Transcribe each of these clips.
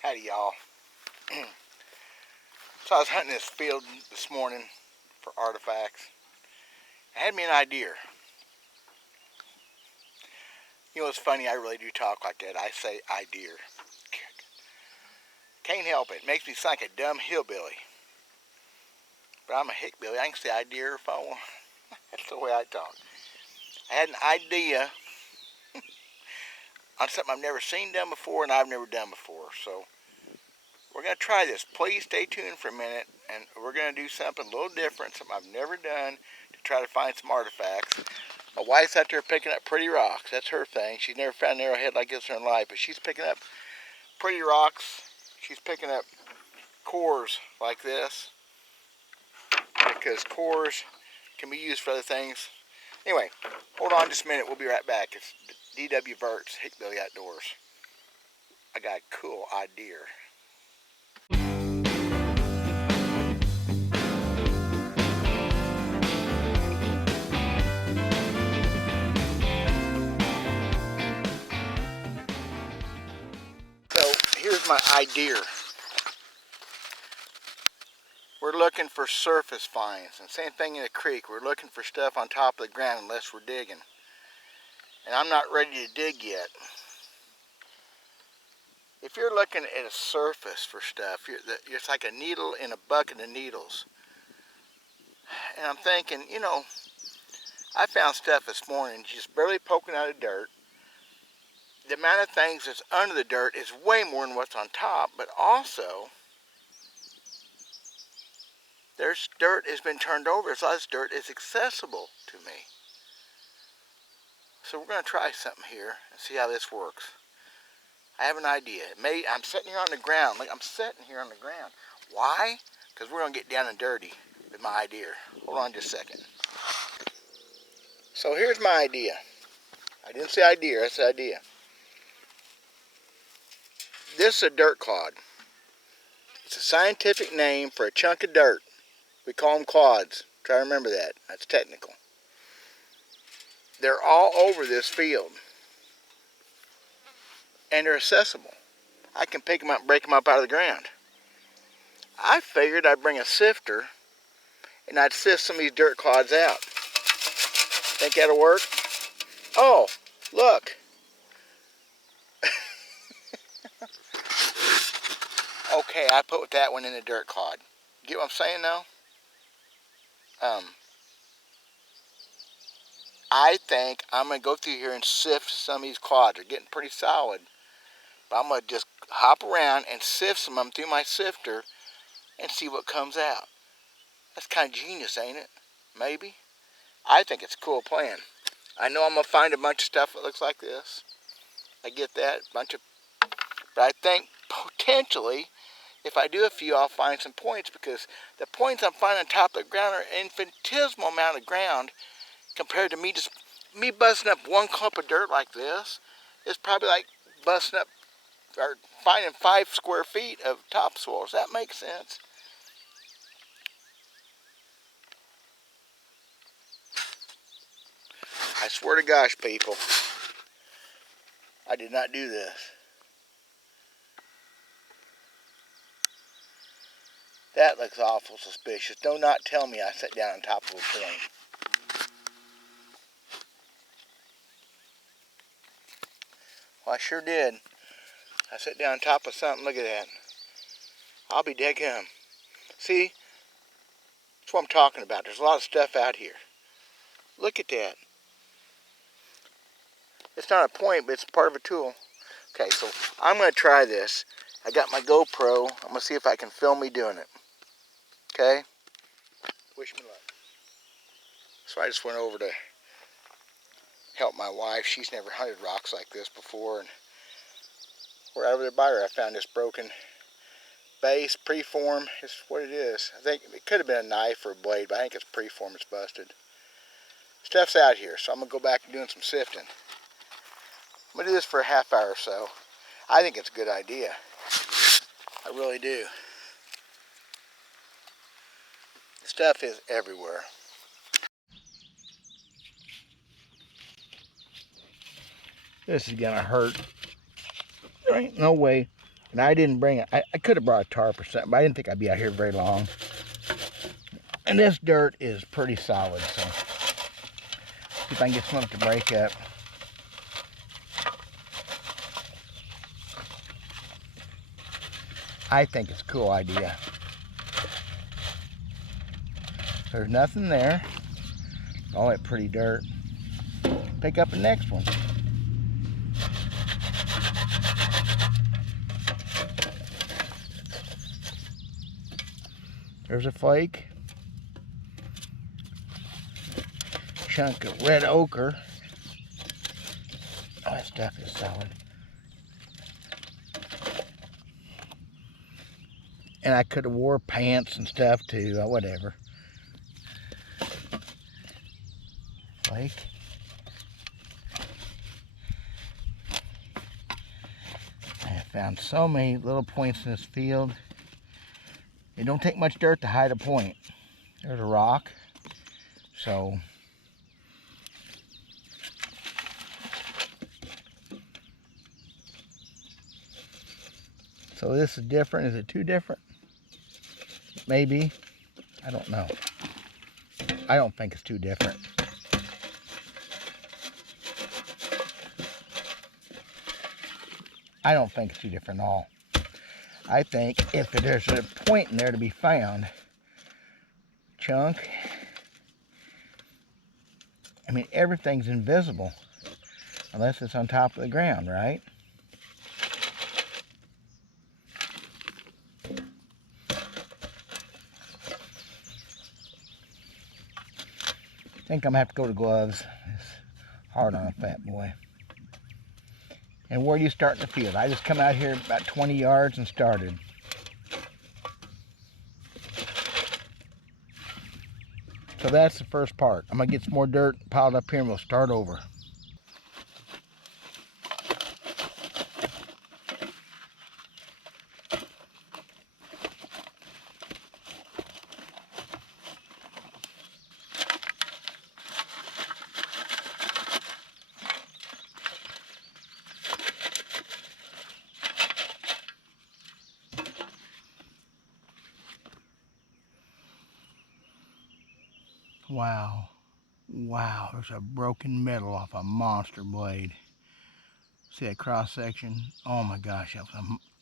Howdy, y'all. So I was hunting this field this morning for artifacts. It had me an idea. You know what's funny? I really do talk like that. I say idea. Can't help it. It makes me sound like a dumb hillbilly. But I'm a hickbilly. I can say idea if I want. That's the way I talk. I had an idea on something I've never seen done before and I've never done before. So we're going to try this. Please stay tuned for a minute, and we're going to do something a little different, something I've never done, to try to find some artifacts. My wife's out there picking up pretty rocks. That's her thing. She's never found an arrowhead like this in her life, but she's picking up pretty rocks. She's picking up cores like this, because cores can be used for other things. Anyway, hold on just a minute. We'll be right back. It's D.W. Verts, Hickbilly Outdoors. I got a cool idea. So here's my idea. We're looking for surface finds, and same thing in the creek. We're looking for stuff on top of the ground unless we're digging. And I'm not ready to dig yet. If you're looking at a surface for stuff, it's like a needle in a bucket of needles. And I'm thinking, you know, I found stuff this morning just barely poking out of dirt. The amount of things that's under the dirt is way more than what's on top, but also there's dirt has been turned over, so this dirt is accessible to me. So we're going to try something here and see how this works. I have an idea. I'm sitting here on the ground. Like, I'm sitting here on the ground. Why? Because we're going to get down and dirty with my idea. Hold on just a second. So here's my idea. I didn't say idea, I said idea. This is a dirt clod. It's a scientific name for a chunk of dirt. We call them clods. Try to remember that. That's technical. They're all over this field. And they're accessible. I can pick them up and break them up out of the ground. I figured I'd bring a sifter and I'd sift some of these dirt clods out. Think that'll work? Oh, look. Okay, I put that one in the dirt clod. Get what I'm saying now? I think I'm going to go through here and sift some of these clods. They're getting pretty solid. But I'm going to just hop around and sift some of them through my sifter and see what comes out. That's kind of genius, ain't it? Maybe. I think it's a cool plan. I know I'm going to find a bunch of stuff that looks like this. I get that. But I think potentially, if I do a few, I'll find some points, because the points I'm finding on top of the ground are an infinitesimal amount of ground compared to me busting up one clump of dirt like this. It's probably like busting up or finding 5 square feet of topsoil. Does that make sense? I swear to gosh, people, I did not do this. That looks awful suspicious. Do not tell me I sat down on top of a point. Well, I sure did. I sat down on top of something. Look at that. I'll be dead gum. See? That's what I'm talking about. There's a lot of stuff out here. Look at that. It's not a point, but it's part of a tool. Okay, so I'm going to try this. I got my GoPro. I'm going to see if I can film me doing it. Okay? Wish me luck. So I just went over to help my wife. She's never hunted rocks like this before. And we're over there by her. I found this broken base, preform. It's what it is. I think it could have been a knife or a blade, but I think it's preform. It's busted. Stuff's out here, so I'm going to go back to doing some sifting. I'm going to do this for a half hour or so. I think it's a good idea. I really do. Stuff is everywhere. This is going to hurt. There ain't no way And I didn't bring it. I could have brought a tarp or something, but I didn't think I'd be out here very long. And this dirt is pretty solid, so see if I can get some of it to break up. I think it's a cool idea. There's nothing there. All that pretty dirt. Pick up the next one. There's a flake. Chunk of red ochre. Oh, that stuff is solid. And I could have wore pants and stuff too, whatever. Flake. I have found so many little points in this field. It don't take much dirt to hide a point. There's a rock. So this is different. Is it too different? Maybe. I don't know. I don't think it's too different. I don't think it's too different at all. I think if there's a point in there to be found, chunk, I mean, everything's invisible unless it's on top of the ground, right? I think I'm gonna have to go to gloves. It's hard on a fat boy. And where do you start in the field? I just come out here about 20 yards and started. So that's the first part. I'm gonna get some more dirt piled up here and we'll start over. Wow. Wow, there's a broken metal off a monster blade. See that cross section? Oh my gosh,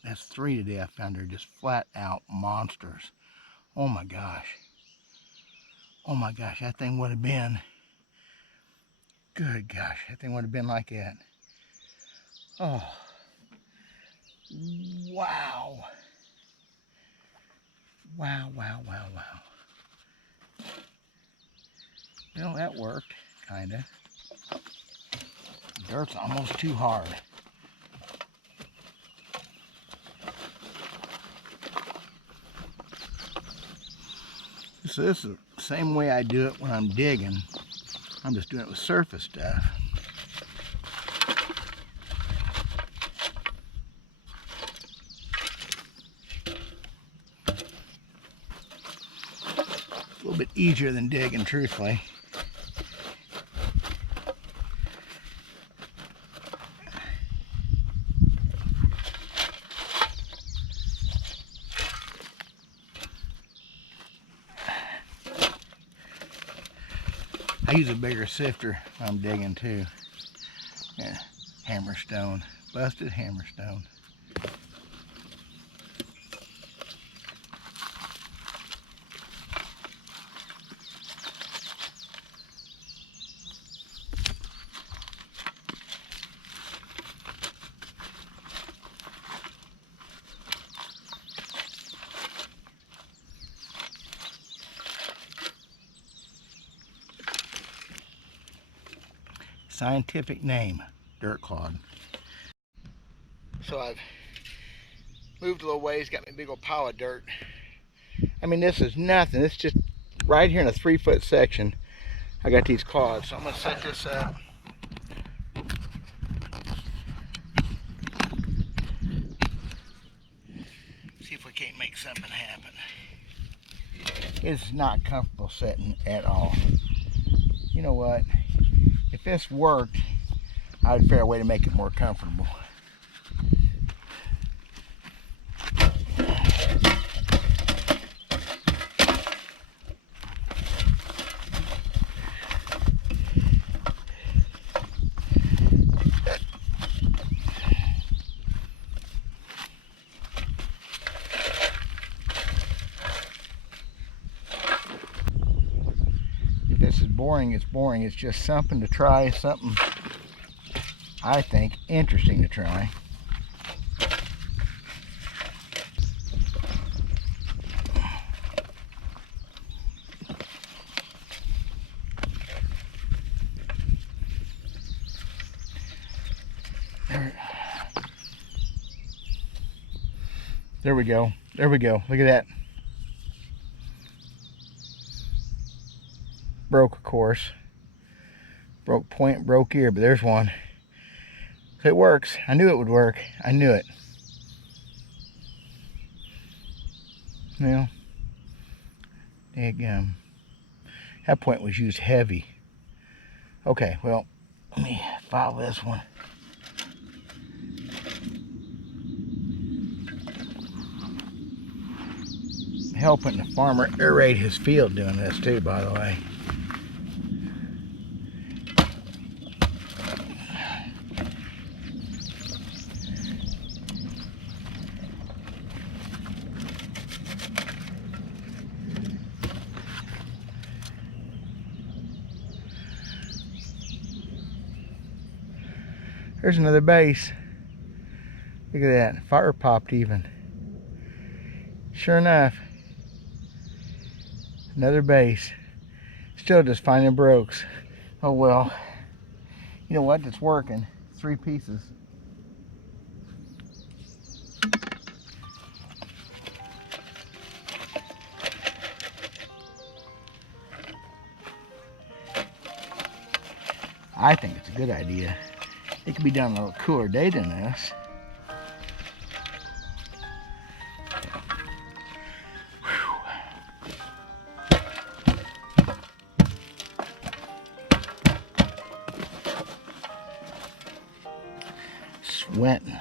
that's 3 today I found. They're just flat out monsters. Oh my gosh. Oh my gosh, that thing would have been, good gosh, that thing would have been like that. Oh. Wow. Wow, wow, wow, wow. You know, that worked, kinda. Dirt's almost too hard. So this is the same way I do it when I'm digging. I'm just doing it with surface stuff. A little bit easier than digging, truthfully. I use a bigger sifter when I'm digging too. Yeah, hammerstone, busted hammerstone. Scientific name, dirt clod. So I've moved a little ways, got me a big old pile of dirt. I mean, this is nothing. It's just right here in a 3-foot section. I got these clods, so I'm gonna set this up. See if we can't make something happen. It's not comfortable setting at all. You know what? If this worked, I would figure a way to make it more comfortable. boring, it's boring. It's just something to try, something I think interesting to try. There we go. There we go. Look at that. Broke, of course. Broke point, broke ear, but there's one. So it works. I knew it would work. I knew it. Well, that point was used heavy. Okay, well, let me file this one. Helping the farmer aerate his field doing this too, by the way. There's another base. Look at that. Fire popped even. Sure enough. Another base. Still just finding brokes. Oh well. You know what? It's working. 3 pieces. I think it's a good idea. It could be done on a little cooler day than this. Sweating.